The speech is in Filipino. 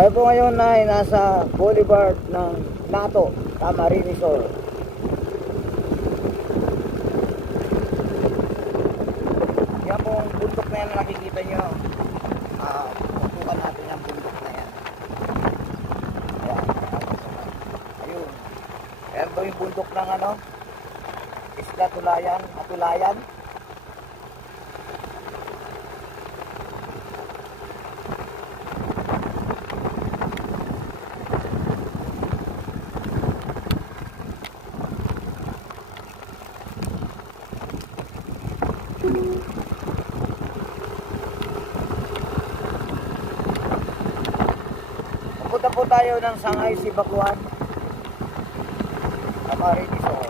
Tayo po ngayon ay nasa boulevard ng Nato, Camarines Sur. Yan pong bundok na yan na nakikita nyo. Pupukan natin ang bundok na yan. Yan. Ayun. Yan po yung bundok ng ano, Isla Tulayan, Atulayan. Pupunta po tayo ng Sangay Sibaguan, Camarines Sur.